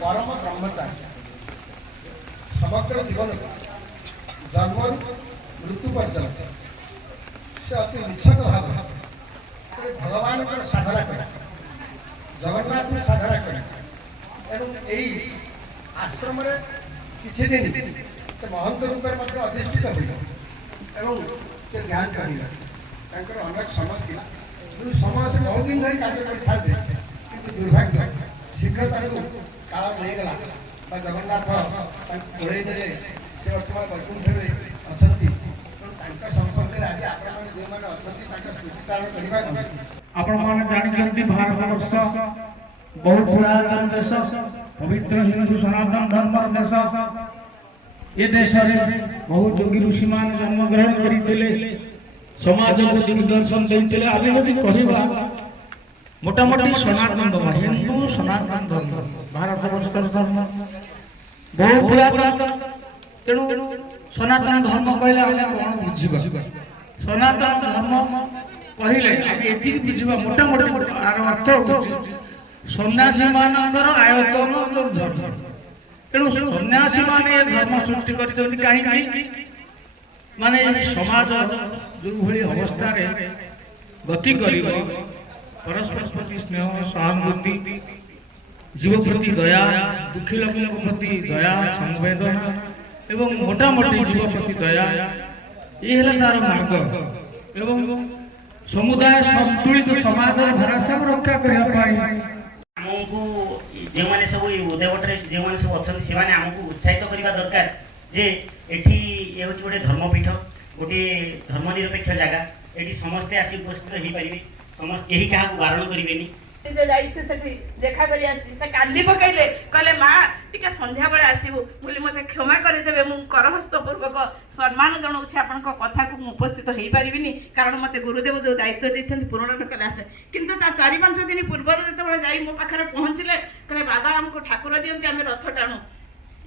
परम ब्रह्मचारी समग्र जीवन जन्म मृत्यु पर्यंत से अति निश्चक भाव भगवान साधना कर जगन्नाथ साधना कर आश्रम किसी दिन से महंत रूप में अधिष्ठित हो से ध्यान कर अनेक समय थी जो समय से बहुत दिन धरी कार्य करते दुर्भाग्य शीघ्र काल मिलगला जगन्नाथ ओढ़े देले से वर्तमान वैकुंठ अच्छा संपर्क आज आप स्मृतिचारण करने आपण जानी भारत वर्ष बहुत पुरातन देश पवित्र हिंदू सनातन धर्म देश ये देश में बहुत योगी ऋषि मान जन्म ग्रहण करते समाज को दिग्दर्शन देते आगे यदि कहवा मोटामोटी सनातन धर्म हिंदू सनातन धर्म भारत वर्ष धर्म बहुत पुरातन तेणु सनातन धर्म कहले कौन बुझा सनातन धर्म कहले ये बुझा मोटामोटी अर्थ सन्यासी मानकर आयतन धर्म तेणु सन्यासी माने धर्म सृष्टि कर माने समाज जो भली अवस्था गति कर परस्पर प्रति स्नेह सहानुभूति जीव प्रति दया दुखी लोक प्रति दया संवेदना एवं मोटामोटी जीव प्रति दया ये तार मार्ग एवं समुदाय संतुलित समाज भारसाम्य रक्षा करने आमको जो मैंने सब उदयवटे जो मैंने सब अच्छा से आमको उत्साहित करने दरकार जे एठी ये हूँ गोटे धर्मपीठ गोटे धर्मनिरपेक्ष जगह ये समस्ते आसी उपस्थित हो पारे समस्त यही क्या बारण करेंगे जे जाइछि सेठी देखा करी आछि से कांदी पकैले कहले माँ टिके संध्या बेले आसीबु बोली मते क्षमा करि देबे मु करहस्त पूर्वक सम्मान जणाउछि आपनक कथा को मु उपस्थित हेई परिबिनी कारण मते गुरुदेव जो दायित्व दैछन्ति पूर्ण न कला आसे किंतु ता 4-5 दिन पूर्व जेतेबेले जाई मो पाखरे पहुँचिले कहले बाबा हमको ठाकुर दियंती आमे रथ टाणु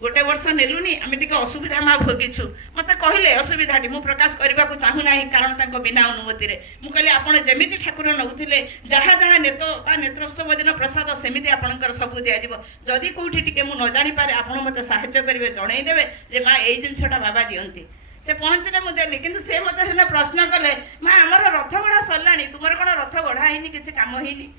गोटे वर्ष नेलुनी आम टे असुविधा माँ भोगिछु मत कहले असुविधा मु प्रकाश करने को चाहू ना कारण बिना अनुमति मु कहली आप जमी ठाकुर नौले जहाँ जहाँ नेत नेत्रोत्सव दिन प्रसाद सेमती आपंकर सब दिज्व जदि कौटी टे मुझे न जापे आप मत साहाय्य करेंगे जनईदेवे जे माँ यही जिनसा बाबा दियंती से पहुँचले मुझे देली कि से मत प्रश्न कले माँ आमर रथ गढ़ा सरला तुम कौन रथ गढ़ा है किसी कम होनी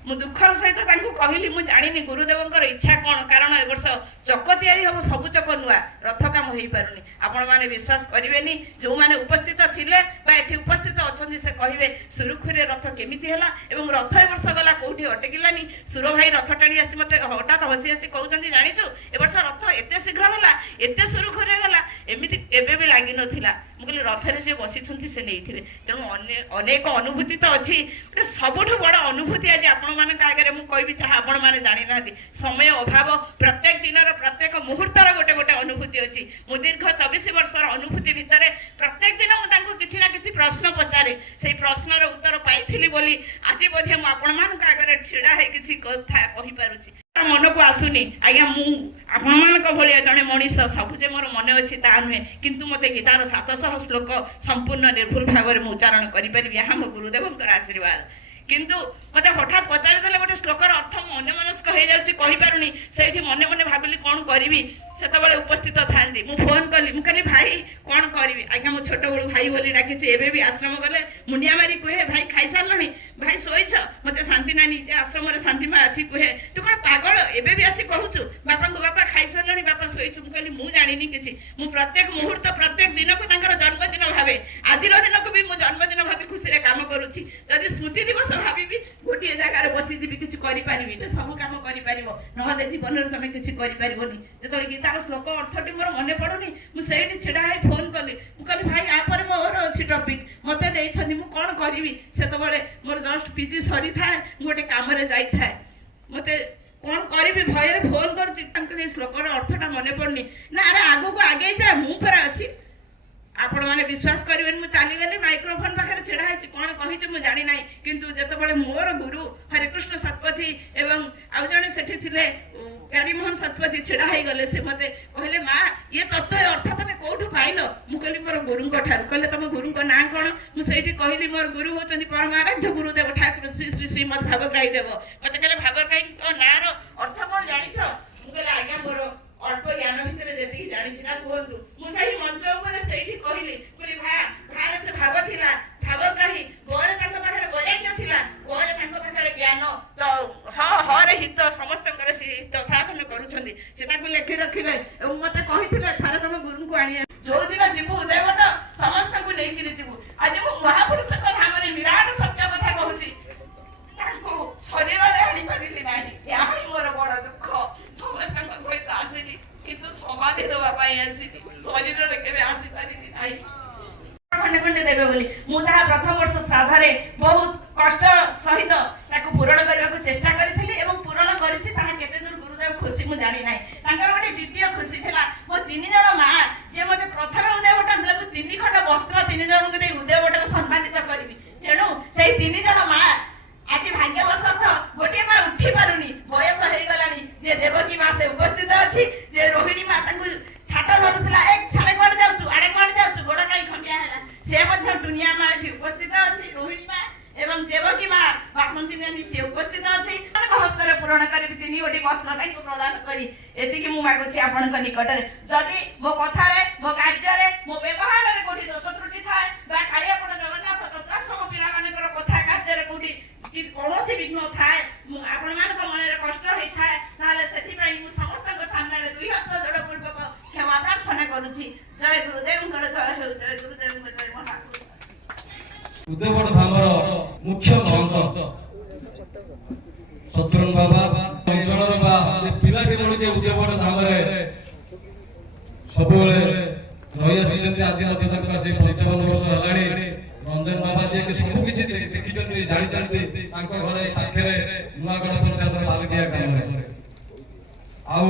मु दुखर सहित कहली मुझे जानी गुरुदेव इच्छा कौन कारण ए वर्ष चक तैयारी हम सब चक नुआ रथ काम हो पारुनी आपण मैंने विश्वास करेंगे जो मैंने उपस्थित थिले ये उपस्थित अच्छा से कहे सुरुखुरी रथ केमिति है रथ ए वर्ष गला कौटी अटकिलानी सुर भाई रथ टाणी आसी मत हठात हसी हसी कहते जाचु ए वर्ष रथ एत शीघ्र गला एत सुरुखुरी गला एमती एबे भी लगी नाला मुझे रथरे जे बसी से नहीं तेणु अनेक अनुभूति तो अच्छी गोटे सबुठ बड़ अनुभूति आज आप आगे मुझे कहबी चाहे आपण मैंने जानी ना समय अभाव प्रत्येक दिन प्रत्येक मुहूर्तर गोटे गोटे अनुभूति अच्छी मु दीर्घ 24 वर्षर अनुभूति भितर प्रत्येक दिन मुझे किसी ना किसी प्रश्न पचारे से प्रश्नर उत्तर पाई बोली आज बोधे मुझे आगे ढड़ा है किसी कथा कहीपी मन को आसुनी आज्ञा मुझे जड़े मनीष सबुजे मोर मन अच्छी ता नुहे किंतु मत गीतार 700 श्लोक संपूर्ण निर्भुल भाव में उच्चारण करें यहाँ मो गुरुदेव आशीर्वाद किंतु मत हठात पचारिदे गोटे श्लोकर अर्थ मन मनस्क हो जापारुनी से मन मन भाविली कौन करी से उपस्थित था मुझे फोन कली मुझे भाई कौन करी आज्ञा मो छोट बड़ू भाई बोली डाकी एवं भी आश्रम गले मुंडिया मारी कहे भाई खाई सारे भाई शोच मत शांति नानी जे आश्रम शांति माँ अच्छी कहे तू कौन पागल एवं भी आसी कहूँ बापा को बापा खाई सारे बापा शोचु मुझे मुझे जानी किसी मु प्रत्येक मुहूर्त प्रत्येक दिन को जन्मदिन भावे आज दिन को भी मुझे जन्मदिन भावी खुशी काम करुच्ची जदि स्मृति दिवस भावी गोटे जगार बसीजी किसी करें सब कम कर ना जीवन में तुम किसी करनी जो गीतार श्लोक अर्थटी मोर मन पड़ुनी मुझे छिड़ा है फोन कली मुझे भाई यापर मोर अच्छी टपिक मत कौन करी से मोर जस्ट पीजी सरी था गोटे कम जाए मत कौन करी भय फोन कर श्लोकर अर्थटा मन पड़नी ना अरे आगू को आगे जाए मुझे अच्छी आपण मैंने विश्वास करेंगे मुझे चलीगली माइक्रोफोन पाखे छिड़ा है कौन कही मुझे जानी ना किंतु जिते मोर गुरु हरिकृष्ण शतपथी एवं आउ जड़े से प्यारीमोहन शतपथी छिड़ा हो गले से मत कहले माँ ये तत्व अर्थ तुम कौटू पाइल मुझे मोर गुरु कहले तुम गुरु ना कौन मुझे कहली मोर गुरु होती परमाराध्य गुरुदेव ठाकुर श्री श्री श्रीमद भावग्राही देव मत कहले भावग्राही ना अर्थ कौन जानी मुझे आज्ञा मोर अल्प ज्ञान भितर जी जानी ना कहतु मुझे मंच कहली बोली भार से भाव थिला भावग्राही गोरे पाखे वैराग्य थिला गोरे पाखे ज्ञान तो हर हित समस्त हित साधन करुँच लेखि रखिले मत कही थे तुम गुरु को आनी जो दिन जीव उदयवट समस्त को लेकिन जीव आज मु महापुरुष धाम विराट सत्य कथा कहूँ शरीर आनी पारि ना यहाँ मोर बड़ दुख समस्त सहित आसी किंतु समाधि देवाई शरीर के आसीपारि ना खंडे खंडे देवे बोली मुझे प्रथम वर्ष श्राद्ध बहुत कष्ट सहित पूरण करने को चेष्टा करी पूरण करते दूर गुरुदेव खुशी मुझे जानी ना गोटे द्वितीय खुशी था मो 3 जन माँ जे मत प्रथम उदयवटा देते 3 खंड वस्त्र 3 जन को उदयवटा सम्मानित करी तेणु से 3 जन माँ आज भाग्यवशत गोटे माँ उठी पारुनी बयस हो गला जे देवकी माँ से उपस्थित अच्छी जे रोहिणी माँ छाट धरुला एक छाड़े कौन जाऊँ आड़े कौन जाऊँ गोड़ कहीं खंडिया है से दुनिया माँ उपस्थित अच्छी रोहिणी माँ एवं देवकी माँ बासंती नानी से उपस्थित अच्छी हस्तर पूरण करी 3 गोटी वस्त्र प्रदान करी एति मु मागुची आपण निकट जदि मो कथार मो कार्य मो व्यवहार कौटी दोष त्रुटि थाए कालियापट जगन्नाथ तत्वाश्रम पिला मानकर कथा कार्य कौटी कौन विघ्न थाए आपण मन कष्ट होता है से समस्त सामने 2 हस्त जोड़पूर्वक क्षमा प्रार्थना करुच्ची जय गुरुदेव जय गुरुदेव जय महापुरुष उदयवट धामर मुख्य महंत सतरंग बाबा अंचल पिलाटी बड़ी उदयवट धाम सब रही आसी आज 55 वर्ष है रंजन बाबा ଯିଏକି ସବୁ କିଛି ଦେଖିଛନ୍ତି ଜାଣିଛନ୍ତି ତାଙ୍କ ଘରେ ପାଖରେ ନୂଆଗଡ଼ ପଞ୍ଚାୟତର ବାଲିଦିଆ ଗ୍ରାମରେ। ଆଉ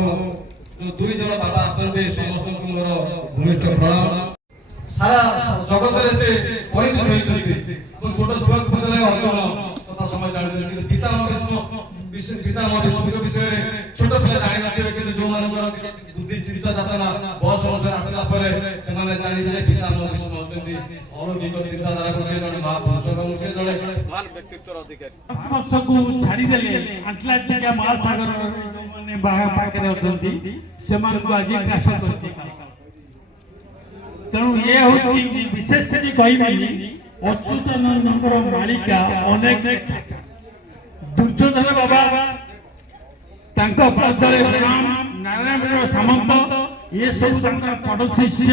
ଯୋଉ 2 ଜଣ ବାବା ଆସିଛନ୍ତି ସମସ୍ତଙ୍କୁ ମୋର ଭୂମିଷ୍ଠ ପ୍ରଣାମ। ସାରା ଜଗତରେ ସେ ପରିଚିତ ହୋଇଛନ୍ତି। ଛୋଟ ଛୁଆକୁ ପଚାରିଲେ ଅର୍ଜୁନ କଥା ସମୟ ଜାଣିଛନ୍ତି, କିନ୍ତୁ ପିତାମହ ଭୀଷ୍ମ ବିଷୟରେ ଛୋଟ ପିଲା ଜାଣିନଥିବେ, କିନ୍ତୁ ଯୋଉମାନଙ୍କର ବୁଦ୍ଧି ଚିନ୍ତା ଯାତନା ବୟସ ଅନୁସାରେ ଆସିଲା ପରେ ସେମାନେ ଜାଣିବେ ଯେ ପିତାମହ ଭୀଷ୍ମ ହେଉଛନ୍ତି ଅଲୌକିକ ଚିନ୍ତାଧାରାକୁ ସେ ଜଣେ ମହାପୁରୁଷ ଏବଂ ସେ ଜଣେ ମହାନ ବ୍ୟକ୍ତିତ୍ୱର ଅଧିକାରୀ। ବର୍ଷକୁ ଛାଡ଼ିଦେଲେ ଆଣ୍ଟଲାଣ୍ଟିକା ମହାସାଗର ଯୋଉମାନେ ବାହା ପାଖରେ ଅଛନ୍ତି ସେମାନଙ୍କୁ ଆଜି ଗ୍ରାସ କରିଛି। ତେଣୁ ଇଏ ହେଉଛି ବିଶେଷ କିଛି କହିବି, ଅଚ୍ୟୁତାନନ୍ଦଙ୍କର ମାଳିକା ଅନେକ ଦୁର୍ଯ୍ୟୋଧନ ବାବା ତାଙ୍କ ପାଦରେ ନାରାୟଣ ସାମନ୍ତ ଏ ସବୁ ତାଙ୍କର ପଡ଼ ଶିଷ୍ୟ।